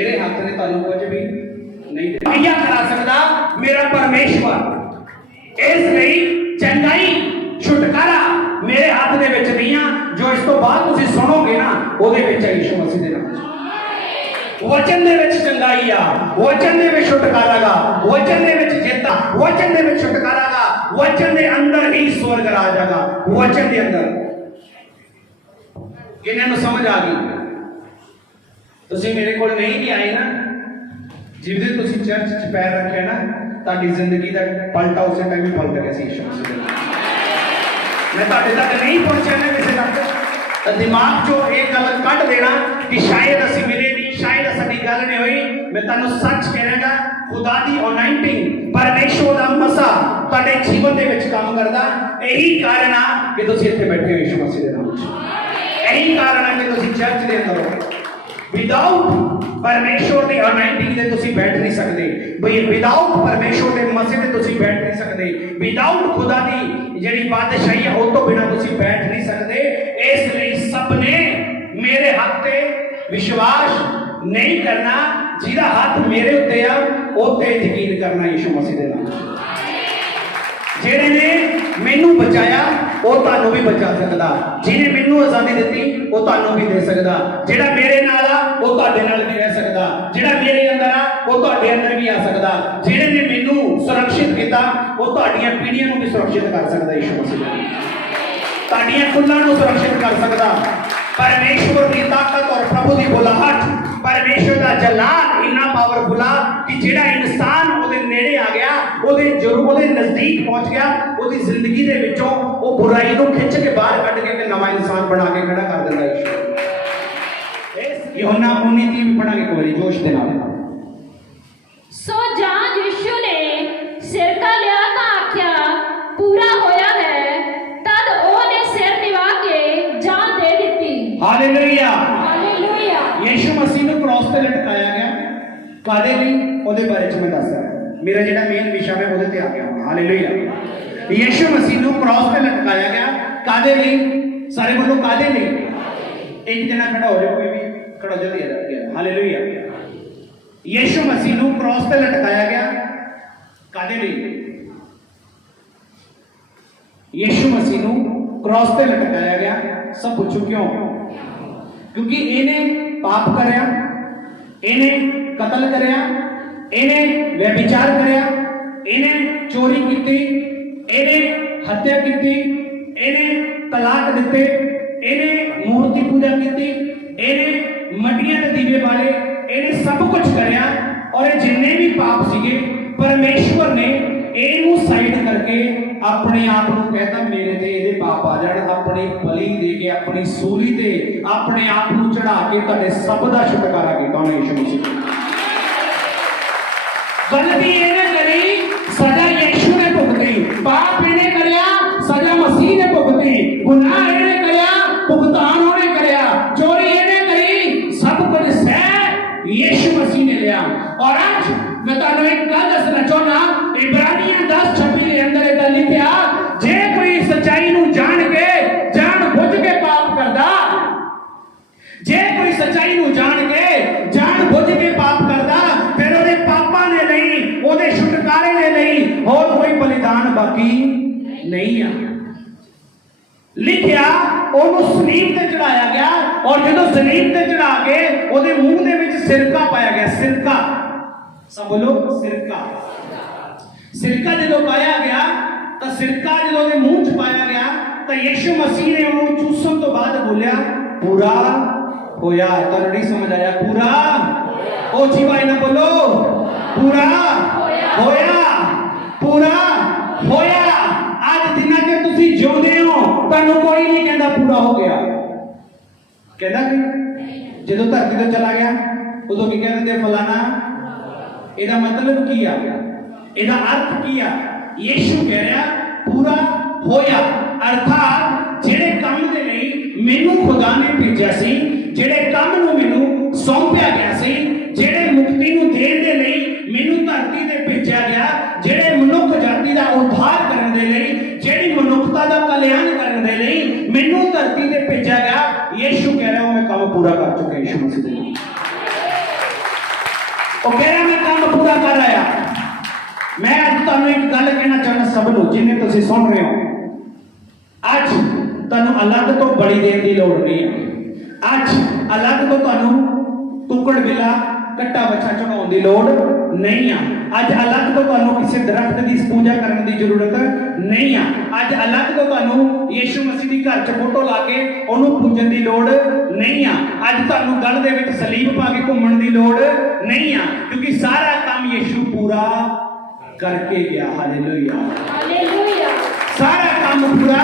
मेरे हाथ ने तुहानू कुछ भी नहीं मुहैया करा सकता मेरा परमेश्वर। इसलिए चंगाई छुटकारा मेरे हाथ दे विच नहीं, जो इस तो बाद तुसीं सुनोगे ना उहदे विच यीशु मसीह दे नाम वचन दे विच चंगाई आ, वचन दे विच छुटकारा गा, वचन दे विच जित आ, वचन दे विच छुटकारा गा, वचन दे अंदर ही स्वर्ग राज आगा। वचन दे अंदर किन्हां नूं समझ आ गई? तुसीं मेरे कोल नहीं भी आए ना, जिस दिन तुसीं चर्च च पैर रखे ना, तुहाडी जिंदगी दा पलटा उस टाइम ही पलट गया सी यीशु मसीह दे नाम। मैं तुहाडे तक नहीं पहुंचा ना किसी तक, दिमाग चो एक गल कट देना कि शायद असीं मिले नहीं, शायद साडी गल नहीं हुई। मैं तुहानू सच कहना, खुदा दी अनाइंटिंग, परमेश्वर दा मसा तुहाडे जीवन दे विच काम करदा। यही कारण आ कि तुसीं इत्थे बैठे हो यीशु मसीह दे नाम च। यही कारण है कि तुसीं चर्च दे अंदर हो। विदाउट परमेश्वर दी अनाइंटिंग दे तुसीं बैठ नहीं सकदे, बई विदाउट परमेश्वर दे मसे दे तुसीं बैठ नहीं सकदे, विदाउट खुदा दी जिहड़ी बादशाही है उस तो बिना तुसीं बैठ नहीं सकदे। इसलिए सबने मेरे हक ते विश्वास नहीं करना, जिहदा हाथ मेरे उत्ते आ उत्ते यकीन करना यीशु मसीह दे नाम। जिहड़े ने मैनू बचाया वो तुहानू भी बचा सकदा, जिन्हें मैनू आजादी दित्ती वो तुहानू भी दे सकदा, जिहड़ा मेरे नाल आ वो तुहाडे नाल भी रह सकदा, जिहड़ा मेरे अंदर आ वो तुहाडे अंदर भी आ सकदा, जिहड़े ने मैनू सुरक्षित कीता वो तुहाडीआं पीढ़ियां नू भी सुरक्षित कर सकदा यीशु मसीह, तुहाडीआं फुल्लां नू सुरक्षित कर सकदा। परमेश्वर की ताकत और प्रभु की बुलाहट, परमेश्वर का जलाल इन्ना पावरफुल आ कि जिहड़ा इंसान उहदे नेड़े आ गया, उहदे नजदीक पहुंच गया, उहदी जिंदगी दे विचों वो बुराई नूं खिंच के बाहर कढ के नवा इंसान बना के खड़ा कर दिंदा यीशु। यूहन्ना 19:30 भी पढ़ांगे एक बारी जोश दे नाल। सो जां यीशु ने सिरका लिया तां आख्या पूरा होया है, तद ओहने सिर निवा के जान दे दित्ती। Hallelujah, hallelujah. यीशु मसीह नूं क्रॉस ते लटकाया गया कादे लई, ओहदे बारे च मैं दस रहा, मेरा जिहड़ा मेन विषय है ओहदे ते आ गया। हालेलुया, यीशु मसीह नूं क्रॉस ते लटकाया गया कादे लई? सारे बोलो कादे लई? एक जना खड़ा हो जाओ, कोई भी खड़ा हो जाओ। हालेलुया, यीशु मसीह नूं क्रॉस ते लटकाया गया कादे लई? यीशु मसीह नूं क्रॉस ते लटकाया गया, सब पूछो क्यों? क्योंकि इन्हें पाप करया, इन्हें कतल करया, इन्हें व्यभिचार करया, इन्हें चोरी की, इन्हें हत्या की, इन्हें तलाक दिते, इन्हें मूर्ति पूजा की, इन्हें मटियां दे दीवे वाले, इन्हें सब कुछ करया। और जिन्ने भी पाप सीगे परमेश्वर ने इनू साइड करके अपने आप को कहता मेरे ते इहदे पाप आ जाण, अपनी बलि दे के अपनी सूली ते अपने आप को चढ़ा के तुहाडे सब दा छुटकारा कीता उन्हें यीशु मसीह। गलती इहने करी, सजा यीशु ने भुगती, पाप इहने करया, सजा मसीह ने भुगती, गुनाह इहने करया, भुगतान उहने करया, चोरी इहने करी, सब कुछ सह यीशु मसीह ने लिया। और आज मैं तुहानू एक गल दसना चाहना, इब्रानियां 10:26 के अंदर इहदा लिखिया, जे कोई सच्चाई नू जान के जान बुझ के पाप करदा, जे कोई सच्चाई नू जान बुझ के पाप करदा, फिर ओहदे पापां दे लई, ओहदे छुटकारे दे लई होर कोई बलिदान बाकी नहीं आ। लिखिया ओनू सलीब ते चढ़ाया गया, और जदों सलीब ते चढ़ा के ओहदे मुंह दे विच सिरका पाया गया, सिरका, सब बोलो सिरका, सिरका जो पाया गया तो सिरका जो मुंह च पाया गया तो यीशु मसीह ने उन्होंने चूसन तो बाद बोलिया पूरा होया। तो नहीं समझ आया? पूरा ओ जी भाई ना बोलो पूरा होया, पूरा होया। आज जिन्ना चਿਰ ਤੁਸੀਂ ਜਿਉਂਦੇ ਹੋ ਤੁਹਾਨੂੰ ਕੋਈ नहीं कहता पूरा हो गया, कहता कि ਜਦੋਂ धरती ਤੋਂ चला गया उदों की कह दिंदे फलाना। ਇਹਦਾ मतलब की आ, ਇਹਦਾ अर्थ की आ? यीशु कह रहा पूरा होया, अर्थात ਜਿਹੜੇ ਕੰਮ ਦੇ ਲਈ ਮੈਨੂੰ खुदा ने भेजा सी, ਜਿਹੜੇ ਕੰਮ ਨੂੰ ਮੈਨੂੰ ਸੌਂਪਿਆ ਗਿਆ ਸੀ, ਜਿਹੜੇ ਮੁਕਤੀ ਨੂੰ ਦੇਣ ਦੇ ਲਈ ਮੈਨੂੰ ਧਰਤੀ ਤੇ ਭੇਜਿਆ ਗਿਆ, ਜਿਹੜੇ ਮਨੁੱਖ ਜਾਤੀ ਦਾ ਉद्धार ਕਰਨ ਦੇ ਲਈ, ਜਿਹੜੀ ਮਨੁੱਖਤਾ ਦਾ ਕਲਿਆਣ ਕਰਨ ਦੇ ਲਈ ਮੈਨੂੰ ਧਰਤੀ ਤੇ ਭੇਜਿਆ ਗਿਆ, यीशु कह रहा हूं मैं काम पूरा कर चुका यीशु मसीह। ਤੁਹਾਨੂੰ ਇੱਕ ਗੱਲ ਕਹਿਣਾ ਚਾਹੁੰਦਾ ਸਭ ਨੂੰ ਜਿੰਨੇ ਤੁਸੀਂ ਸੁਣ ਰਹੇ ਹੋ, ਅੱਜ ਤੁਹਾਨੂੰ ਅਲੱਗ ਤੋਂ ਬਲੀ ਦੇਣ ਦੀ ਲੋੜ ਨਹੀਂ ਹੈ। ਅੱਜ ਅਲੱਗ ਤੋਂ ਤੁਹਾਨੂੰ ਟੁਕੜ ਬਿਲਾ ਕੱਟਾ ਬੱਚਾ ਚੜਾਉਣ ਦੀ ਲੋੜ ਨਹੀਂ ਆ। ਅੱਜ ਅਲੱਗ ਤੋਂ ਤੁਹਾਨੂੰ ਕਿਸੇ ਦਰਖਤ ਦੀ ਪੂਜਾ ਕਰਨ ਦੀ ਜ਼ਰੂਰਤ ਨਹੀਂ ਆ। ਅੱਜ ਅਲੱਗ ਤੋਂ ਤੁਹਾਨੂੰ ਯੀਸ਼ੂ ਮਸੀਹ ਦੀ ਘਰ 'ਚ ਫੋਟੋ ਲਾ ਕੇ ਉਹਨੂੰ ਪੂਜਣ ਦੀ ਲੋੜ ਨਹੀਂ ਆ। ਅੱਜ ਤੁਹਾਨੂੰ ਗਲ ਦੇ ਵਿੱਚ ਸਲੀਬ ਪਾ ਕੇ ਘੁੰਮਣ ਦੀ ਲੋੜ ਨਹੀਂ ਆ, ਕਿਉਂਕਿ ਸਾਰਾ ਕੰਮ ਯੀਸ਼ੂ ਪੂਰਾ ਕਰਕੇ ਗਿਆ। Hallelujah, hallelujah. ਸਾਰਾ ਕੰਮ ਪੂਰਾ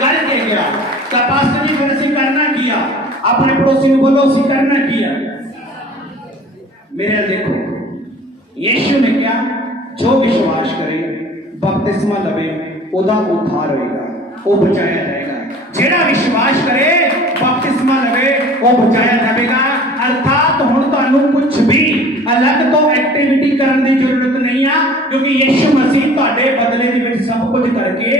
करके गया। तो पास्टर जी फिर से करना किया, अपने पड़ोसी को बोलो सी करना किया। मेरे देखो यीशु ने क्या, जो विश्वास करे बपतिस्मा लवे ओदा उद्धार होएगा, वो बचाया जाएगा। जेड़ा विश्वास करे बपतिस्मा लवे वो बचाया जाएगा। अर्थात हुण तुहानू कुछ भी अलग तो एक्टिविटी करने की जरूरत नहीं है, क्योंकि यीशु मसीह तुहाडे बदले दे विच सब कुछ करके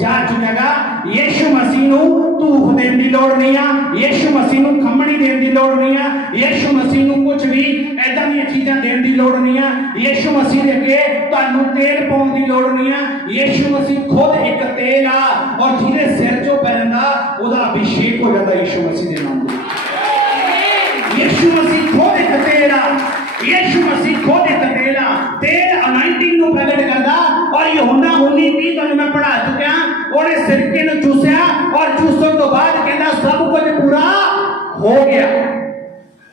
जा चुकेगा। यीशु मसीह नू धूफ देने की लोड़ नहीं है, यीशु मसीह नू खमणी देने की लोड़ नहीं है, यीशु मसीह नू कुछ भी ऐदा दी चीज़ां देने की लोड़ नहीं है। यीशु मसीह दे अगे तुहानू तेल पाउण की लोड़ नहीं है। यीशु मसीह खुद एक तेल आ, और जिहदे सिर चों पैंदा ओहदा अभिषेक हो जाता यीशु मसीह दे नाम ते। यीशु मसीह खुद एक तेल आ, यीशु मसीह खुद एक तेल आ। तेल अनाइंटिंग नू प्रगट करदा। और यूहन्ना 19:30 तुहानू मैं पढ़ा चुकिया, ओने सिरके नू चूसिया और चूसण तो बाद कहंदा सब कुछ पूरा हो गया।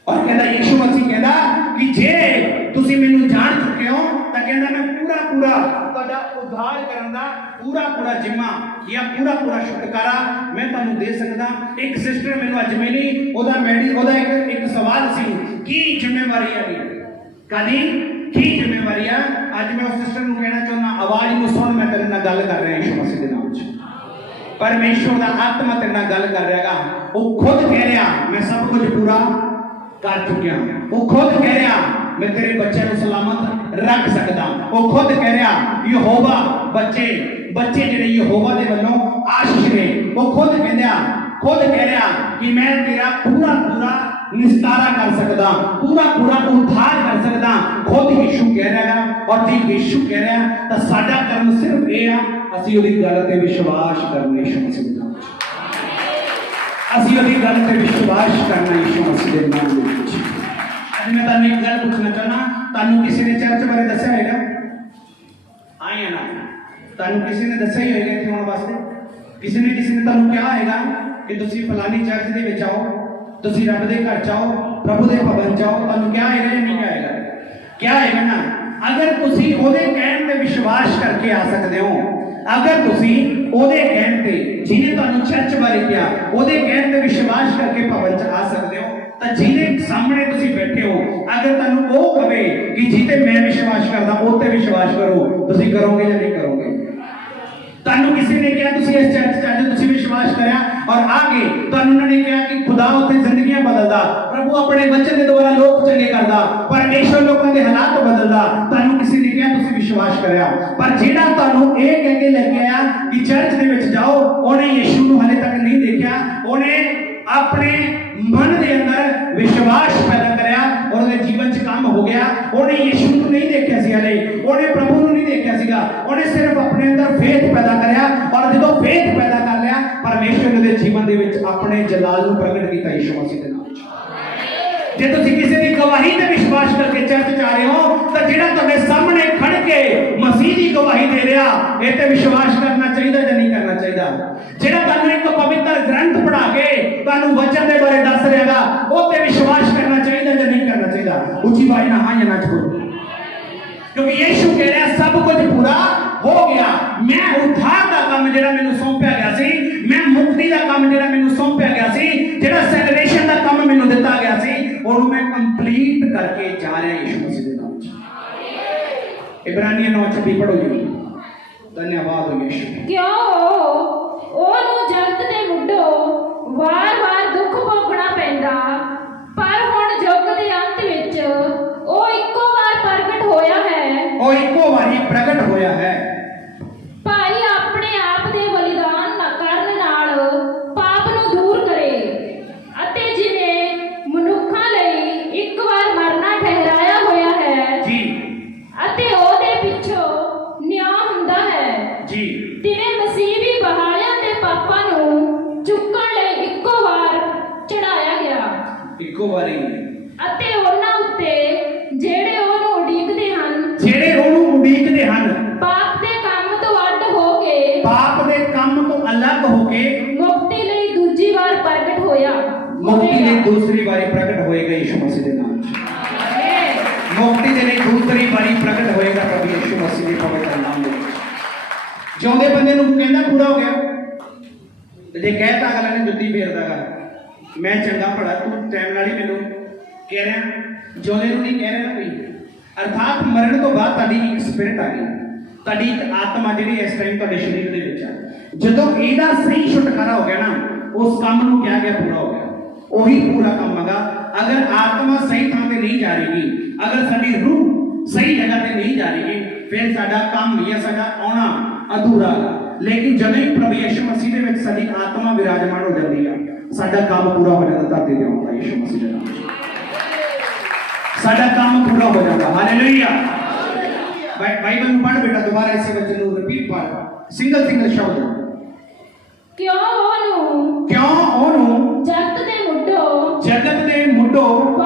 और कहंदा यीशु मसीह कहंदा कि जे तुसीं मैनू जान चुके हो तां कहंदा मैं पूरा पूरा तुहाडा उद्धार करन दा पूरा पूरा जिम्मा या पूरा पूरा छुटकारा मैं तुहानू दे सकदा। एक सिस्टर मैनू अज मिली, ओदा एक सवाल सी की जिम्मेवारी है कादी की जिम्मेवारी है। अज मैं उस सिस्टर नू कहना चाहुंदा आवाज नू सुन, मैं तेरे नाल गल कर रहा यीशु मसीह दे नाम च। परमेश्वर दा आत्मा तेरे नाल गल कर रहा, वो खुद कह रहा मैं सब कुछ पूरा कर चुकिया। वो खुद कह रहा मैं तेरे बच्चे को सलामत रख सकता। वो खुद कह रहा यहोवा बच्चे जिहड़े यहोवा दे वल्लों आशीष ने, वो खुद कह रहा कि मैं तेरा पूरा पूरा निस्तारा कर सकता, पूरा पूरा उद्धार कर सकता। खुद यीशु कह रहा है। और जे यीशु कह रहा तो साडा कर्म सिर्फ यह आ, असीं उहदी गल ते विश्वास करना यीशु मसीह दे नाम च। असीं उहदी गल ते विश्वास करना यीशु मसीह दे नाम दे विच। अज मैं तुहानू एक गल पूछना चाहना, तुहानू किसी ने चर्च बारे दस्सिया होगा? आए हैं ना, तुहानू किसी ने दस्सिया ही होगा इत्थे आउण वास्ते? किसी ने तुहानू कहा होगा कि तुसीं फलानी चर्च दे विच आओ, तुसीं रब दे घर जाओ, प्रभु दे भवन जाओ, तुहानू क्या आएगा या नहीं आएगा? क्या आएगा ना। अगर तुसीं ओहदे कहण ते विश्वास करके आ सकदे हो, अगर तुसीं ओहदे कहण ते जिहने तुहानू चर्च बारे कहा ओहदे कहण ते विश्वास करके भवन च आ सकदे हो, तां जिहदे सामने तुसीं बैठे हो अगर तुहानू ओह कहे कि जिते मैं विश्वास करदा ओह ते विश्वास करो, तुसीं करोगे या नहीं करोगे? तुहानू किसी ने कहा तुसीं इस चर्च च आ जाओ, तुसीं विश्वास करया और आगे तुहानू उन्होंने कहा कि खुदा उत्थे जिंदगियां बदलदा, प्रभु अपने वचन के द्वारा लोग चंगे करदा, परमेश्वर लोगों के हालात बदलदा। तुहानू किसी ने कहा तुसीं विश्वास करया, पर जिहड़ा तुहानू ये कह के लेके आया कि चर्च दे विच जाओ, उहने यीशु नूं हाले तक नहीं देखा, उहने अपने मन के अंदर विश्वास पैदा करया और उसके जीवन च काम हो गया। उन्हें यीशु को नहीं देखा सी, हाले उन्हें प्रभु को नहीं देखा सीगा, उन्हें सिर्फ अपने अंदर फेथ पैदा करया और जो फेथ पैदा कर लिया परमेश्वर ने जीवन दे विच अपने जलाल को प्रगट किया यीशु मसीह के नाम च। जे तुसीं किसी की गवाही ते विश्वास करके चर्च जा रहे हो तो जिहड़ा तुहाडे सामने खड़ के मसीह की गवाही दे रहा ये ते विश्वास करना चाहिए या नहीं करना चाहिए? जिहड़ा तुहानू एक पवित्र ग्रंथ पढ़ा के तुहानू वचन दे बारे दस रहा वो ते विश्वास करना चाहिए या नहीं करना चाहिए? ऊंची बाई ना हाँ या ना बोलो, क्योंकि यीशु कह रहा सब कुछ पूरा हो गया। मैं उद्धार का काम जिहड़ा मैनू सौंपया गया सी, मैं मुक्ति का काम जिहड़ा मैनू सौंपया गया सी, जिहड़ा सैलवेशन का काम मैनू दिता गया सी, और मैं कंप्लीट करके जा रहा यीशु मसीह के नाम च। इब्रानियों 9:26 पढ़ो जी। धन्यवाद हो यीशु। क्यों ओनू जगत दे मुंडो वार-वार दुख भोगना पैंदा, पर हुण युग दे अंत विच ओ इक्को वार प्रगट होया है। ओ इक्को वारी प्रगट होया है। भाई अपने आप दे बलिदान करन नाल पाप नूं दूर करे अते जिवें मनुक्खां लई एक बार मरना ठहराया होया है जी, अते ओहदे पिछों न्याय ਜੀ ਤਿਵੇਂ ਮਸੀਹ ਵੀ ਬਹਾਲਿਆਂ ਦੇ ਪਾਪਾਂ ਨੂੰ ਚੁੱਕਣ ਲਈ ਇੱਕੋ ਵਾਰ ਚੜਾਇਆ ਗਿਆ ਇੱਕੋ ਵਾਰੀ ਅਤੇ ਉਹਨਾਂ ਉੱਤੇ ਜਿਹੜੇ ਉਹਨੂੰ ਉਡੀਕਦੇ ਹਨ ਜਿਹੜੇ ਉਹਨੂੰ ਉਡੀਕਦੇ ਹਨ ਪਾਪ ਦੇ ਕੰਮ ਤੋਂ ਅੱਡ ਹੋ ਕੇ ਪਾਪ ਦੇ ਕੰਮ ਤੋਂ ਅਲੱਗ ਹੋ ਕੇ ਮੁਕਤੀ ਲਈ ਦੂਜੀ ਵਾਰ ਪ੍ਰਗਟ ਹੋਇਆ ਮੁਕਤੀ ਲਈ ਦੂਸਰੀ ਵਾਰੀ ਪ੍ਰਗਟ ਹੋਏਗਾ ਯਿਸੂ ਮਸੀਹ ਦੇ ਨਾਮ 'ਚ ਮੁਕਤੀ ਦੇ ਲਈ ਦੂਸਰੀ ਵਾਰੀ ਪ੍ਰਗਟ ਹੋਏਗਾ ਪ੍ਰਭੂ ਯਿਸੂ ਮਸੀਹ ਦੇ ਪਵਿੱਤਰ ਨਾਮ ਦੇ ਵਿੱਚ ਜਿਉਂਦੇ ਬੰਦੇ ਨੂੰ ਕਹਿੰਦਾ ਪੂਰਾ ਹੋ ਗਿਆ ਤੇ ਜੇ ਕਹਿਤਾ ਅਗਲਾ ਨੇ ਜੁੱਤੀ ਫੇਰਦਾਗਾ ਮੈਂ ਚੰਗਾ ਭਲਾ ਤੂੰ ਟਾਈਮ ਨਾਲ ਹੀ ਮੈਨੂੰ ਕਹਿ ਰਿਹਾ ਜਿਉਂਦੇ ਨੂੰ ਨਹੀਂ ਕਹਿ ਰਿਹਾ ਨਾ ਕੋਈ ਅਰਥਾਤ ਮਰਨ ਤੋਂ ਬਾਅਦ ਤੁਹਾਡੀ ਇੱਕ ਸਪਿਰਿਟ ਆ ਗਈ ਤੁਹਾਡੀ ਇੱਕ ਆਤਮਾ ਜਿਹੜੀ ਇਸ ਟਾਈਮ ਤੁਹਾਡੇ ਸਰੀਰ ਦੇ ਵਿੱਚ ਆ ਜਦੋਂ ਇਹਦਾ ਸਹੀ ਛੁਟਕਾਰਾ ਹੋ ਗਿਆ ਨਾ ਉਸ ਕੰਮ ਨੂੰ ਕਿਹਾ ਗਿਆ ਪੂਰਾ ਹੋ ਗਿਆ ਉਹੀ ਪੂਰਾ ਕੰਮ ਹੈਗਾ ਅਗਰ ਆਤਮਾ ਸਹੀ ਥਾਂ ਤੇ ਨਹੀਂ ਜਾ ਰਹੀ ਅਗਰ ਸਾਡੀ ਰੂਹ ਸਹੀ ਜਗ੍ਹਾ ਤੇ ਨਹੀਂ ਜਾ ਰਹੀ ਫਿਰ ਸਾਡਾ ਕੰਮ ਜਾਂ ਸਾਡਾ ਆਉਣਾ ਅਧੂਰਾ ਲੇਕਿਨ ਜਦੋਂ ਹੀ ਪ੍ਰਭੂ ਯਿਸੂ ਮਸੀਹ ਦੇ ਵਿੱਚ ਸਾਡੀ ਆਤਮਾ ਵਿਰਾਜਮਾਨ ਹੋ ਜਾਂਦੀ ਆ ਸਾਡਾ ਕੰਮ ਪੂਰਾ ਹੋ ਜਾਂਦਾ ਧਰਤੀ ਤੇ ਆਉਂਦਾ ਯਿਸੂ ਮਸੀਹ ਦੇ ਨਾਮ ਸਾਡਾ ਕੰਮ ਪੂਰਾ ਹੋ ਜਾਂਦਾ ਹਾਲੇਲੂਇਆ ਬਾਈਬਲ ਨੂੰ ਪੜ੍ਹ ਬੇਟਾ ਦੁਬਾਰਾ ਇਸੇ ਵਚਨ ਨੂੰ ਰਿਪੀਟ ਪੜ੍ਹ ਸਿੰਗਲ ਸ਼ਬਦ ਕਿਉਂ ਉਹਨੂੰ ਜਗਤ ਦੇ ਮੁੱਢੋਂ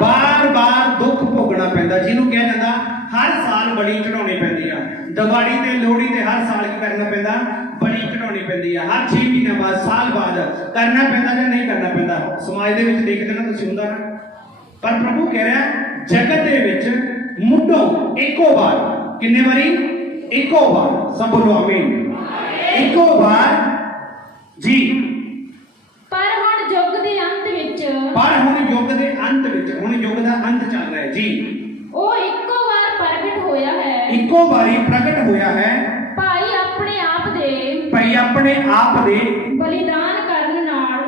ਵਾਰ-ਵਾਰ ਦੁੱਖ ਭੋਗਣਾ ਪੈਂਦਾ ਜਿਹਨੂੰ ਕਿਹਾ ਜਾਂਦਾ ਹਰ ਸਾਲ ਬਲੀ ਚੜਾਉਣੀ ਪੈਂਦੀ ਆ ਦੀਵਾਲੀ ਤੇ ਲੋਹੜੀ ਤੇ ਹਰ ਸਾਲ ਕੀ ਕਰਨਾ ਪੈਂਦਾ ਬਲੀ ਚੜਾਉਣੀ ਪੈਂਦੀ ਆ ਹਰ 6 ਮਹੀਨੇ ਬਾਅਦ ਸਾਲ ਬਾਅਦ ਕਰਨਾ ਪੈਂਦਾ ਜਾਂ ਨਹੀਂ ਕਰਨਾ ਪੈਂਦਾ ਸਮਾਜ ਦੇ ਵਿੱਚ ਦੇਖਦੇ ਨਾ ਤੁਸੀਂ ਹੁੰਦਾ ਨਾ ਪਰ ਪ੍ਰਭੂ ਕਹਿ ਰਿਹਾ ਜਗਤ ਦੇ ਵਿੱਚ ਮੁੱਢੋਂ ਇੱਕੋ ਵਾਰ ਕਿੰਨੇ ਵਾਰੀ ਇੱਕੋ ਵਾਰ ਸਭ ਬੋਲੋ ਆਮੀਨ ਇੱਕੋ ਵਾਰ ਜੀ ਪਰ ਹੁਣ ਯੁੱਗ ਦੇ ਅੰਤ ਵਿੱਚ ਹੁਣ ਯੁੱਗ ਦਾ ਅੰਤ ਚੱਲ ਰਿਹਾ ਹੈ ਜੀ ਉਹ ਇੱਕੋ ਵਾਰ ਪ੍ਰਗਟ ਹੋਇਆ ਹੈ ਇੱਕੋ ਵਾਰੀ ਪ੍ਰਗਟ ਹੋਇਆ ਹੈ ਭਾਈ ਆਪਣੇ ਆਪ ਦੇ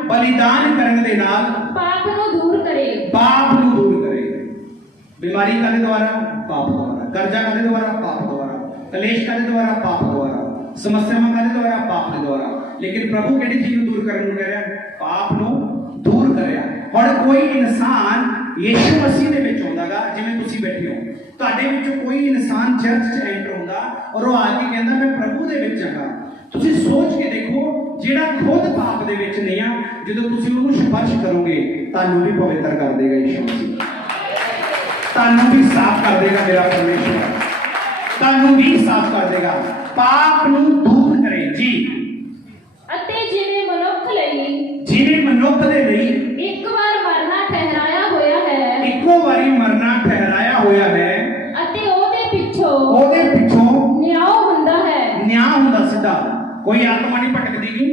ਬਲੀਦਾਨ ਕਰਨ ਦੇ ਨਾਲ ਪਾਪ ਨੂੰ ਦੂਰ ਕਰੇ बीमारी काले द्वारा पाप द्वारा कर्जा काले द्वारा पाप द्वारा कलेश काले द्वारा पाप द्वारा समस्या काले द्वारा पाप के द्वारा लेकिन प्रभु केड़ी चीज दूर करने कह रहा पाप नु दूर करया हुण कोई इंसान यीशु मसीह दे विच होंदागा जिवें तुसीं बैठे हो तुहाडे विच कोई इंसान चर्च च एंटर होंदा और वो आके कहंदा मैं प्रभु दे विच हां तुसीं सोच के देखो जेड़ा खुद पाप दे विच नहीं आ जदों तुसीं उहनूं स्पर्श करोगे तानूं भी पवित्र कर देगा यीशु मसीह तानू भी साफ कर देगा मेरा परमेश्वर तानू भी साफ कर देगा पाप नू दूर करे जी ਅਤੇ ਜਿਵੇਂ ਮਨੁੱਖ ਦੇ ਲਈ ਇੱਕ ਵਾਰ ਮਰਨਾ ਠਹਿਰਾਇਆ ਹੋਇਆ ਹੈ ਇੱਕੋ ਵਾਰੀ ਮਰਨਾ ਠਹਿਰਾਇਆ ਹੋਇਆ ਹੈ ਅਤੇ ਉਹਦੇ ਪਿੱਛੋਂ ਨਿਆਂ ਹੁੰਦਾ ਸਿੱਧਾ ਕੋਈ ਆਤਮਾ ਨਹੀਂ ਭਟਕਦੀ ਨਹੀਂ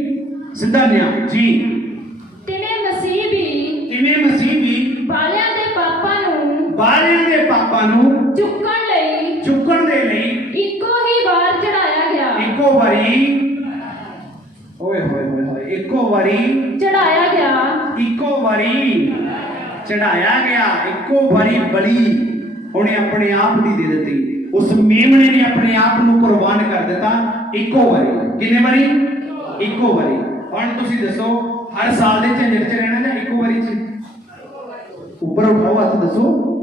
ਸਿੱਧਾ ਨਿਆਂ ਜੀ ਤਿਵੇਂ ਮਸੀਹ ਵੀ ਬਾਲਿਆਂ ਦੇ ਪਾਪਾਂ ਨੂੰ ਚੁੱਕਣ ਦੇ ਲਈ ਇੱਕੋ ਵਾਰੀ ਚੜਾਇਆ ਗਿਆ ਇੱਕੋ ਵਾਰੀ ਬਲੀ ਉਹਨੇ ਆਪਣੇ ਆਪ ਦੀ ਦੇ ਦਿੱਤੀ ਉਸ ਮੇਮਣੇ ਨੇ ਆਪਣੇ ਆਪ ਨੂੰ ਕੁਰਬਾਨ ਕਰ ਦਿੱਤਾ ਇੱਕੋ ਵਾਰੀ ਕਿੰਨੇ ਵਾਰੀ ਇੱਕੋ ਵਾਰੀ ਹੁਣ ਤੁਸੀਂ ਦੱਸੋ ਹਰ ਸਾਲ ਦੇ ਝੰਡੇ 'ਚ ਰਹਿਣਾ ਜਾਂ ਇੱਕੋ ਵਾਰੀ 'ਚ ਉੱਪਰ ਉਠਾਓ ਹੱਥ ਦੱਸੋ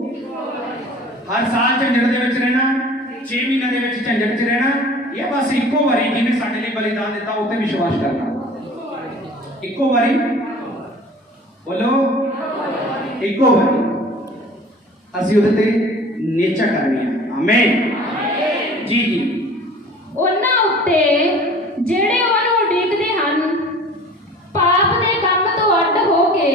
हर साल झंझट दे विच रहना 6 महीने दे विच झंझट च रहना या बस इक्को वारी जिन्हें साडे लई बलिदान दिता उते विश्वास करना इक्को वारी बोलो इक्को वारी ਅਸੀਂ ਉਹਦੇ ਤੇ ਨੇਚਾ ਕਰਨੀ ਆ ਆਮੇਨ ਜੀ ਉਹਨਾਂ ਉੱਤੇ ਜਿਹੜੇ ਉਹਨੂੰ ਉਡੀਕਦੇ ਹਨ ਪਾਪ ਦੇ ਕੰਮ ਤੋਂ ਅੱਡ ਹੋ ਕੇ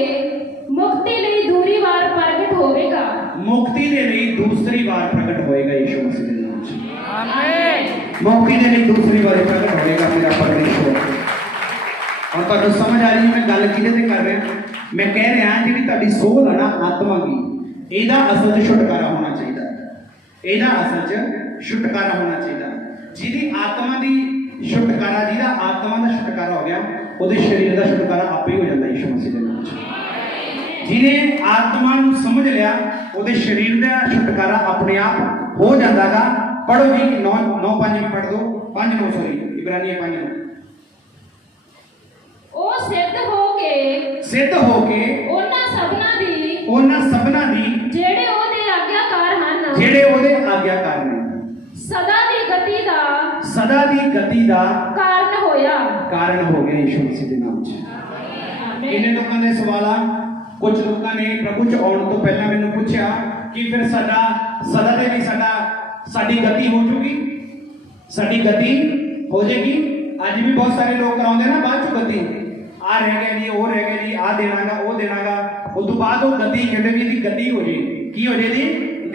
ਮੁਕਤੀ ਲਈ ਦੂਰੀ ਵਾਰ ਪ੍ਰਗਟ ਹੋਵੇਗਾ मुक्ति के लिए दूसरी बार प्रकट होएगा यीशु मसीह के नाम से आमीन मुक्ति के लिए दूसरी बार प्रकट होएगा मेरा परमेश्वर और तो समझ आ रही है मैं गल किदे ते कर रहा मैं कह रहा जी ਤੁਹਾਡੀ सोल है ना आत्मा की ਇਹਦਾ ਅਸਲ 'ਚ ਛੁਟਕਾਰਾ ਹੋਣਾ ਚਾਹੀਦਾ ਇਹਦਾ ਅਸਲ 'ਚ ਛੁਟਕਾਰਾ ਹੋਣਾ ਚਾਹੀਦਾ ਜਿਹਦੀ ਆਤਮਾ ਦੀ ਛੁਟਕਾਰਾ ਜਿਹਦਾ ਆਤਮਾ ਦਾ ਛੁਟਕਾਰਾ ਹੋ ਗਿਆ ਉਹਦੇ ਸਰੀਰ ਦਾ ਛੁਟਕਾਰਾ ਆਪੇ ਹੀ ਹੋ ਜਾਂਦਾ ਯੀਸ਼ੂ ਮਸੀਹ ਦੇ ਨਾਮ 'ਚ ਜਿਹਨੇ ਆਤਮਾ ਨੂੰ ਸਮਝ ਲਿਆ ਉਹਦੇ ਸਰੀਰ ਦਾ ਛੁਟਕਾਰਾ ਆਪਣੇ ਆਪ ਹੋ ਜਾਂਦਾਗਾ ਪੜੋ ਜੀ 9:5 ਪੜ ਦੋ 5:9 ਸੌਰੀ ਇਬਰਾਨੀਆਂ 5:9 ਉਹ ਸਿੱਧ ਹੋ ਕੇ ਉਹਨਾਂ ਸਭਨਾਂ ਦੀ ਜਿਹੜੇ ਉਹਦੇ ਆਗਿਆਕਾਰ ਨੇ ਸਦਾ ਦੀ ਗਤੀ ਦਾ ਸਦਾ ਦੀ ਗਤੀ ਦਾ ਕਾਰਨ ਹੋਇਆ। ਕਾਰਨ ਹੋ ਗਿਆ ਯਿਸੂ ਮਸੀਹ ਦੇ ਨਾਮ 'ਚ। ਇਹਨੇ ਲੋਕਾਂ ਦੇ ਸਵਾਲ ਆ, ਕੁਝ ਲੋਕਾਂ ਨੇ ਪ੍ਰਭੂ 'ਚ ਆਉਣ ਤੋਂ ਪਹਿਲਾਂ ਮੈਨੂੰ ਪੁੱਛਿਆ ਕਿ ਫਿਰ ਸਾਡਾ ਸਦਾ ਦੇ ਲਈ ਸਾਡੀ ਗਤੀ ਹੋ ਜੂਗੀ, ਸਾਡੀ ਗਤੀ ਹੋ ਜਾਏਗੀ। ਅੱਜ ਵੀ ਬਹੁਤ ਸਾਰੇ ਲੋਕ ਕਰਾਉਂਦੇ ਨਾ ਬਾਅਦ 'ਚ ਗਤੀ, ਆ ਰਹਿ ਗਿਆ ਜੀ, ਉਹ ਰਹਿ ਗਿਆ ਜੀ, ਆ ਦੇਣਾਗਾ, ਉਹ ਦੇਣਾਗਾ, ਉਸ ਤੋਂ ਬਾਅਦ ਉਹ ਗਤੀ ਕਹਿੰਦੇ ਵੀ ਇਹਦੀ ਗਤੀ ਹੋ ਜੇ। ਕੀ ਹੋ ਜੇ ਦੀ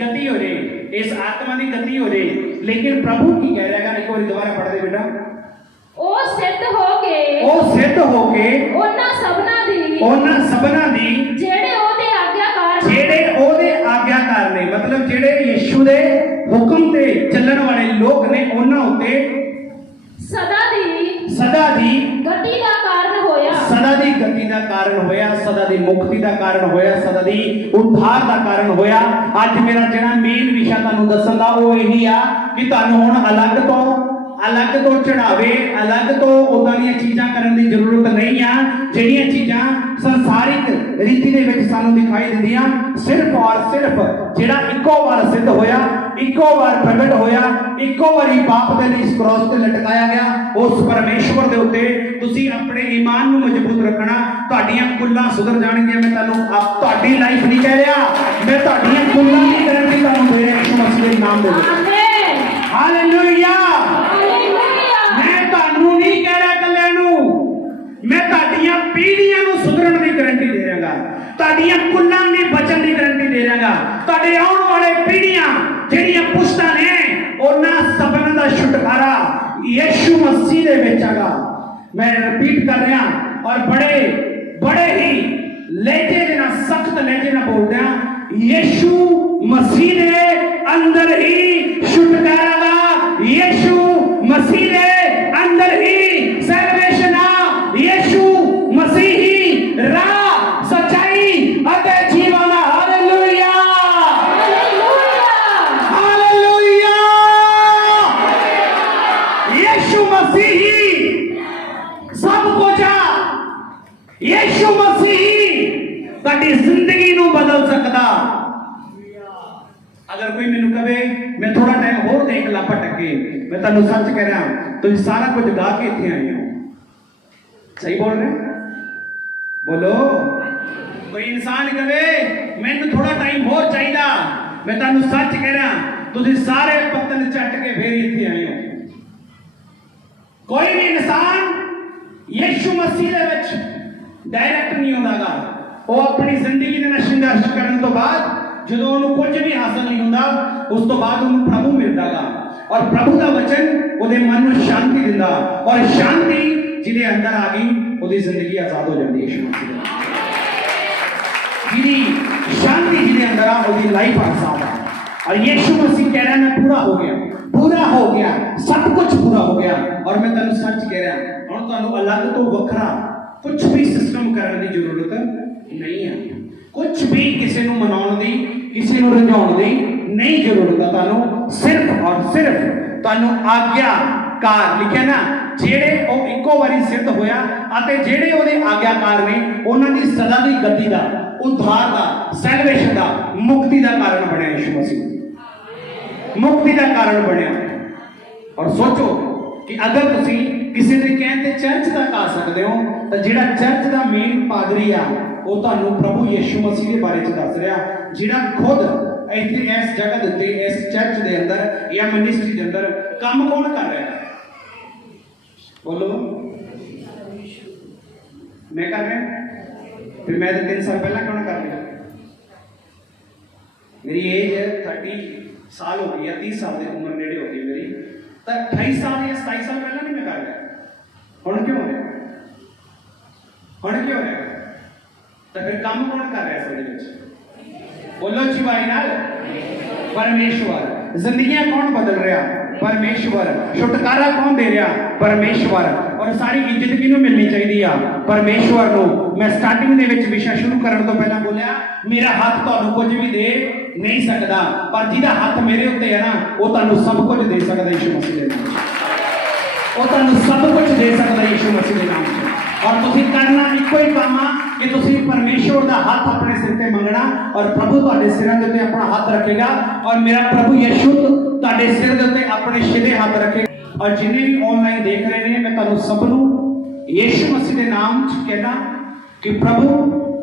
ਗਤੀ ਹੋ ਜੇ, ਇਸ ਆਤਮਾ ਦੀ ਗਤੀ ਹੋ ਜੇ। ਲੇਕਿਨ ਪ੍ਰਭੂ ਕੀ ਕਹਿ ਰਿਹਾ ਹੈਗਾ, ਇੱਕ ਵਾਰੀ ਦੁਬਾਰਾ ਪੜ੍ਹ ਦੇ ਬੇਟਾ। ਉਹ ਸਿੱਧ ਹੋ ਗਏ ਉਹਨਾਂ ਸਭਨਾਂ ਦੀ ਜਿਹੜੇ ਉਹਦੇ ਆਗਿਆਕਾਰ ਨੇ, ਮਤਲਬ ਜਿਹੜੇ ਯਿਸੂ ਦੇ ਹੁਕਮ ਤੇ ਚੱਲਣ ਵਾਲੇ ਲੋਕ ਨੇ, ਉਹਨਾਂ ਉੱਤੇ ਸਦਾ ਦੀ ਗਤੀ ਦਾ ਕਾਰਨ ਹੋਇਆ। ਸਦਾ ਦੀ ਗਤੀ ਦਾ ਕਾਰਨ ਹੋਇਆ, ਸਦਾ ਦੀ ਮੁਕਤੀ ਦਾ ਕਾਰਨ ਹੋਇਆ, ਸਦਾ ਦੀ ਉद्धार ਦਾ ਕਾਰਨ ਹੋਇਆ। ਅੱਜ ਮੇਰਾ ਜਿਹੜਾ ਮੇਨ ਵਿਸ਼ਾ ਤੁਹਾਨੂੰ ਦੱਸਣ ਦਾ ਉਹ ਇਹੀ ਆ ਕਿ ਤੁਹਾਨੂੰ ਹੁਣ ਅਲੱਗ ਤੋਂ ਚੜਾਵੇ, ਅਲੱਗ ਤੋਂ ਉਦਾਂ ਦੀਆਂ ਚੀਜ਼ਾਂ ਕਰਨ ਦੀ ਜ਼ਰੂਰਤ ਨਹੀਂ ਆ। ਜਿਹੜੀਆਂ ਚੀਜ਼ਾਂ ਸੰਸਾਰਿਕ ਰੀਤੀ ਦੇ ਵਿੱਚ ਸਾਨੂੰ ਦਿਖਾਈ ਦਿੰਦੀਆਂ, ਸਿਰਫ ਔਰ ਸਿਰਫ ਜਿਹੜਾ ਇੱਕੋ ਵਾਰ ਸਿੱਧ ਹੋਇਆ, ਇੱਕੋ ਵਾਰ ਪ੍ਰਗਟ ਹੋਇਆ, ਇੱਕੋ ਵਾਰੀ ਪਾਪ ਦੇ ਲਈ ਇਸ ਕ੍ਰੋਸ ਤੇ ਲਟਕਾਇਆ ਗਿਆ, ਉਸ ਪਰਮੇਸ਼ਵਰ ਦੇ ਉੱਤੇ ਤੁਸੀਂ ਆਪਣੇ ਈਮਾਨ ਨੂੰ ਮਜ਼ਬੂਤ ਰੱਖਣਾ। ਤੁਹਾਡੀਆਂ ਕੁੱਲਾਂ ਸੁਧਰ ਜਾਣਗੀਆਂ। ਮੈਂ ਤੁਹਾਨੂੰ ਤੁਹਾਡੀ ਲਾਈਫ ਨਹੀਂ ਕਹਿ ਰਿਹਾ, ਮੈਂ ਤੁਹਾਡੀਆਂ ਕੁੱਲਾਂ ਦੀ ਗਾਰੰਟੀ ਤੁਹਾਨੂੰ ਦੇ ਰਿਹਾ ਯਿਸੂ ਮਸੀਹ ਦੇ ਨਾਮ ਦੇ ਵਿੱਚ। Amen, hallelujah. ਹਾਲੇਲੂਇਆ। ਮੈਂ ਤੁਹਾਨੂੰ ਨਹੀਂ ਕਹਿ ਰਿਹਾ ਕੱਲਿਆਂ ਨੂੰ, ਮੈਂ ਤੁਹਾਡੀਆਂ ਪੀੜ੍ਹੀਆਂ ਨੂੰ ਸੁਧਰਨ ਦੀ ਗਾਰੰਟੀ ਦੇ ਰਿਹਾਗਾ, ਤੁਹਾਡੀਆਂ ਕੁੱਲਾਂ ਦੇ ਬਚਨ ਦੀ ਗਾਰੰਟੀ ਦੇ ਰਿਹਾਗਾ। ਤੁਹਾਡੇ ਆਉਣ ਵਾਲੇ ਪੀੜ੍ਹੀਆਂ ਜਿਹੜੀਆਂ ਪੁਸ਼ਤਾਂ ਨੇ, ਉਹਨਾਂ ਸਭਨਾਂ ਦਾ ਛੁਟਕਾਰਾ ਯਿਸੂ ਮਸੀਹ ਦੇ ਵਿੱਚ ਹੈਗਾ। ਮੈਂ ਰਿਪੀਟ ਕਰ ਰਿਹਾ ਔਰ ਬੜੇ ਹੀ ਲਹਿਜੇ ਦੇ ਨਾਲ, ਸਖਤ ਲਹਿਜੇ ਨਾਲ ਬੋਲਦੇ ਆ, ਯਿਸੂ ਮਸੀਹ ਦੇ ਅੰਦਰ ਹੀ ਛੁਟਕਾਰਾ ਦਾ, ਯਿਸੂ ਮਸੀਹ ਦੇ ਅੰਦਰ ਹੀ ਸੈਲਵੇਸ਼ਨ ਆ, ਯਿਸੂ ਮਸੀਹ ਹੀ ਰਾਹ, ਸੱਚਾਈ ਅਤੇ ਜੀਵਨ। Hallelujah, hallelujah. ਯਿਸੂ ਮਸੀਹ ਹੀ ਸਭ ਕੁਝ ਆ। ਯਿਸੂ ਮਸੀਹ ਤੁਹਾਡੀ ਜ਼ਿੰਦਗੀ ਨੂੰ ਬਦਲ ਸਕਦਾ। ਅਗਰ ਕੋਈ ਮੈਨੂੰ ਕਹੇ ਮੈਂ ਥੋੜਾ ਟਾਈਮ ਹੋਰ ਦੇਖ ਲਾ ਭਟਕ ਕੇ, ਮੈਂ ਤੁਹਾਨੂੰ ਸੱਚ ਕਹਿ ਰਿਹਾ, ਤੁਸੀਂ ਸਾਰਾ ਕੁਝ ਗਾ ਕੇ ਇੱਥੇ ਆਏ ਹੋ। ਸਹੀ ਬੋਲ ਰਹੇ? ਬੋਲੋ। ਕੋਈ ਇਨਸਾਨ ਕਹੇ ਮੈਨੂੰ ਥੋੜਾ ਟਾਈਮ ਹੋਰ ਚਾਹੀਦਾ, ਮੈਂ ਤੁਹਾਨੂੰ ਸੱਚ ਕਹਿ ਰਿਹਾ, ਤੁਸੀਂ ਸਾਰੇ ਪੱਤਨ ਚੱਟ ਕੇ ਫੇਰ ਇੱਥੇ ਆਏ ਹੋ। ਕੋਈ ਵੀ ਇਨਸਾਨ ਯਿਸੂ ਮਸੀਹ ਦੇ ਵਿੱਚ ਡਾਇਰੈਕਟ ਨਹੀਂ ਹੁੰਦਾਗਾ। ਉਹ ਆਪਣੀ ਜ਼ਿੰਦਗੀ ਦੇ ਨਾਲ ਸੰਘਰਸ਼ ਕਰਨ ਤੋਂ ਬਾਅਦ, ਜਦੋਂ ਉਹਨੂੰ ਕੁਝ ਵੀ ਹਾਸਲ ਨਹੀਂ ਹੁੰਦਾ, ਉਸ ਤੋਂ ਬਾਅਦ ਉਹਨੂੰ ਪ੍ਰਭੂ ਮਿਲਦਾਗਾ ਔਰ ਪ੍ਰਭੂ ਦਾ ਵਚਨ ਉਹਦੇ ਮਨ ਨੂੰ ਸ਼ਾਂਤੀ ਦਿੰਦਾ, ਔਰ ਸ਼ਾਂਤੀ ਜਿਹਦੇ ਅੰਦਰ ਆ ਗਈ, ਉਹਦੀ ਜ਼ਿੰਦਗੀ ਆਜ਼ਾਦ ਹੋ ਜਾਂਦੀ ਹੈ। ਯਿਸੂ ਮਸੀਹ ਦੇ ਨਾਮ। ਜਿਹਦੀ ਸ਼ਾਂਤੀ ਜਿਹਦੇ ਅੰਦਰ ਆ, ਉਹਦੀ ਲਾਈਫ ਆਜ਼ਾਦ ਆ। ਔਰ ਯਿਸੂ ਮਸੀਹ ਕਹਿ ਰਿਹਾ ਮੈਂ ਪੂਰਾ ਹੋ ਗਿਆ, ਸਭ ਕੁਝ ਪੂਰਾ ਹੋ ਗਿਆ। ਔਰ ਮੈਂ ਤੁਹਾਨੂੰ ਸੱਚ ਕਹਿ ਰਿਹਾ, ਹੁਣ ਤੁਹਾਨੂੰ ਅਲੱਗ ਤੋਂ ਵੱਖਰਾ ਕੁਝ ਵੀ ਸਿਸਟਮ ਕਰਨ ਦੀ ਜ਼ਰੂਰਤ ਨਹੀਂ ਹੈ। ਕੁਝ ਵੀ ਕਿਸੇ ਨੂੰ ਮਨਾਉਣ ਦੀ, ਕਿਸੇ ਨੂੰ ਰੰਝਾਉਣ ਦੀ ਨਹੀਂ ਜ਼ਰੂਰਤ ਹੈ। ਤੁਹਾਨੂੰ ਸਿਰਫ ਔਰ ਸਿਰਫ ਤੁਹਾਨੂੰ ਆਗਿਆਕਾਰ ਲਿਖਿਆ ਨਾ, ਜਿਹੜੇ ਉਹ ਇੱਕੋ ਵਾਰੀ ਸਿੱਧ ਹੋਇਆ ਅਤੇ ਜਿਹੜੇ ਉਹਦੇ ਆਗਿਆਕਾਰ ਨੇ, ਉਹਨਾਂ ਦੀ ਸਦਾ ਦੀ ਗਤੀ ਦਾ, ਉद्धार ਦਾ, ਸੈਲਵੇਸ਼ਨ ਦਾ, ਮੁਕਤੀ ਦਾ ਕਾਰਨ ਬਣਿਆ। ਯਿਸੂ ਮਸੀਹ ਮੁਕਤੀ ਦਾ ਕਾਰਨ ਬਣਿਆ। ਔਰ ਸੋਚੋ ਕਿ ਅਗਰ ਤੁਸੀਂ ਕਿਸੇ ਦੇ ਕਹਿਣ ਤੇ ਚਰਚ ਤੱਕ ਆ ਸਕਦੇ ਹੋ, ਤਾਂ ਜਿਹੜਾ ਚਰਚ ਦਾ ਮੇਨ ਪਾਦਰੀ ਆ, ਉਹ ਤੁਹਾਨੂੰ ਪ੍ਰਭੂ ਯਿਸੂ ਮਸੀਹ ਦੇ ਬਾਰੇ ਚ ਦੱਸ ਰਿਹਾ, ਜਿਹੜਾ ਖੁਦ ਇੱਥੇ ਇਸ ਜਗ੍ਹਾ ਦੇ ਉੱਤੇ, ਇਸ ਚਰਚ ਦੇ ਅੰਦਰ ਜਾਂ ਮਿਨਿਸਟਰੀ ਦੇ ਅੰਦਰ ਕੰਮ ਕੌਣ ਕਰ ਰਿਹਾ? ਬੋਲੋ। ਮੈਂ ਕਰ ਰਿਹਾ, ਫਿਰ ਮੈਂ ਤਾਂ 3 ਸਾਲ ਪਹਿਲਾਂ ਕਿਉਂ ਨਾ ਕਰ ਰਿਹਾ? ਮੇਰੀ ਏਜ 30 ਸਾਲ ਹੋ ਗਈ ਹੈ, 30 ਸਾਲ ਦੀ ਉਮਰ ਨੇੜੇ ਹੋ ਗਈ ਮੇਰੀ, ਤਾਂ 28 ਸਾਲ ਜਾਂ 27 ਸਾਲ ਪਹਿਲਾਂ ਨਹੀਂ ਮੈਂ ਕਰ ਰਿਹਾ। ਹੁਣ ਕਿਉਂ ਹੋ ਰਿਹਾ? ਤਾਂ ਫਿਰ ਕੰਮ ਕੌਣ ਕਰ ਰਿਹਾ ਸਾਡੇ ਵਿੱਚ? ਬੋਲੋ ਜੀ ਭਾਈ ਨਾਲ। ਪਰਮੇਸ਼ਵਰ। ਜ਼ਿੰਦਗੀਆਂ ਕੌਣ ਬਦਲ ਰਿਹਾ? ਪਰਮੇਸ਼ਵਰ। ਛੁਟਕਾਰਾ ਕੌਣ ਦੇ ਰਿਹਾ? ਪਰਮੇਸ਼ਵਰ। ਔਰ ਸਾਰੀ ਇੱਜ਼ਤ ਕਿਹਨੂੰ ਮਿਲਣੀ ਚਾਹੀਦੀ ਆ? ਪਰਮੇਸ਼ਵਰ ਨੂੰ। ਮੈਂ ਸਟਾਰਟਿੰਗ ਦੇ ਵਿੱਚ ਵਿਸ਼ਾ ਸ਼ੁਰੂ ਕਰਨ ਤੋਂ ਪਹਿਲਾਂ ਬੋਲਿਆ, ਮੇਰਾ ਹੱਥ ਤੁਹਾਨੂੰ ਕੁਝ ਵੀ ਦੇ ਨਹੀਂ ਸਕਦਾ, ਪਰ ਜਿਹਦਾ ਹੱਥ ਮੇਰੇ ਉੱਤੇ ਹੈ ਨਾ, ਉਹ ਤੁਹਾਨੂੰ ਸਭ ਕੁਝ ਦੇ ਸਕਦਾ ਯਿਸੂ ਮਸੀਹ ਦੇ ਨਾਮ 'ਚ। ਉਹ ਤੁਹਾਨੂੰ ਸਭ ਕੁਝ ਦੇ ਸਕਦਾ ਯਿਸੂ ਮਸੀਹ ਦੇ ਨਾਮ 'ਚ। ਔਰ ਤੁਸੀਂ ਕਰਨਾ ਇੱਕੋ ਹੀ ਕੰਮ ਆ ਕਿ ਤੁਸੀਂ ਪਰਮੇਸ਼ਵਰ ਦਾ ਹੱਥ ਆਪਣੇ ਸਿਰ ਤੇ ਮੰਗਣਾ, ਔਰ ਪ੍ਰਭੂ ਤੁਹਾਡੇ ਸਿਰਾਂ ਦੇ ਉੱਤੇ ਆਪਣਾ ਹੱਥ ਰੱਖੇਗਾ, ਔਰ ਮੇਰਾ ਪ੍ਰਭੂ ਯਿਸੂ ਤੁਹਾਡੇ ਸਿਰ ਦੇ ਉੱਤੇ ਆਪਣੇ ਸਿੱਧੇ ਹੱਥ ਰੱਖੇ। ਔਰ ਜਿੰਨੇ ਵੀ ਆਨਲਾਈਨ ਦੇਖ ਰਹੇ ਨੇ ਮੈਂ ਤੁਹਾਨੂੰ ਸਭ ਨੂੰ ਯਿਸੂ ਮਸੀਹ ਦੇ ਨਾਮ 'ਚ ਕਹਿੰਦਾ ਕਿ ਪ੍ਰਭੂ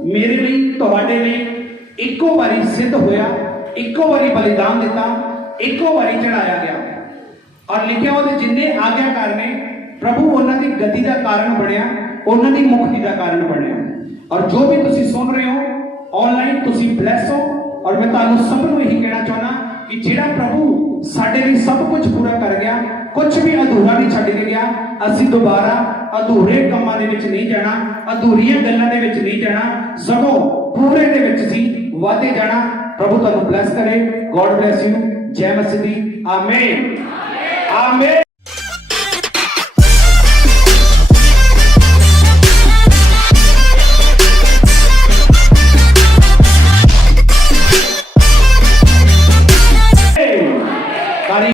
ਮੇਰੇ ਲਈ ਤੁਹਾਡੇ ਲਈ ਇੱਕੋ ਵਾਰੀ ਸਿੱਧ ਹੋਇਆ, ਇੱਕੋ ਵਾਰੀ ਬਲੀਦਾਨ ਦਿੱਤਾ, ਇੱਕੋ ਵਾਰੀ ਚੜਾਇਆ ਗਿਆ ਔਰ ਲਿਖਿਆ ਉਹਦੇ ਜਿੰਨੇ ਆਗਿਆਕਾਰ ਨੇ ਪ੍ਰਭੂ ਉਹਨਾਂ ਦੀ ਗਤੀ ਦਾ ਕਾਰਨ ਬਣਿਆ, ਉਹਨਾਂ ਦੀ ਮੁਕਤੀ ਦਾ ਕਾਰਨ ਬਣਿਆ। ਔਰ ਜੋ ਵੀ ਤੁਸੀਂ ਸੁਣ ਰਹੇ ਹੋ ਆਨਲਾਈਨ ਤੁਸੀਂ ਬਲੈਸ ਹੋ ਔਰ ਮੈਂ ਤੁਹਾਨੂੰ ਸਭ ਨੂੰ ਇਹੀ ਕਹਿਣਾ ਚਾਹੁੰਦਾ ਕਿ ਜਿਹੜਾ ਪ੍ਰਭੂ ਸਾਡੇ ਲਈ ਸਭ ਕੁਝ ਪੂਰਾ ਕਰ ਗਿਆ, ਕੁਝ ਵੀ ਅਧੂਰਾ ਨਹੀਂ ਛੱਡ ਕੇ ਗਿਆ। ਅਸੀਂ ਦੁਬਾਰਾ ਅਧੂਰੇ ਕੰਮਾਂ ਦੇ ਵਿੱਚ ਨਹੀਂ ਜਾਣਾ, ਅਧੂਰੀਆਂ ਗੱਲਾਂ ਦੇ ਵਿੱਚ ਨਹੀਂ ਜਾਣਾ, ਸਗੋਂ ਪੂਰੇ ਦੇ ਵਿੱਚ ਸੀ ਵਾਧੇ ਜਾਣਾ। ਪ੍ਰਭੂ ਤੁਹਾਨੂੰ ਬਲੈਸ ਕਰੇ। God bless you. ਜੈ ਮਸੀਹ ਦੀ। ਆਮੀਨ ਆਮੀਨ।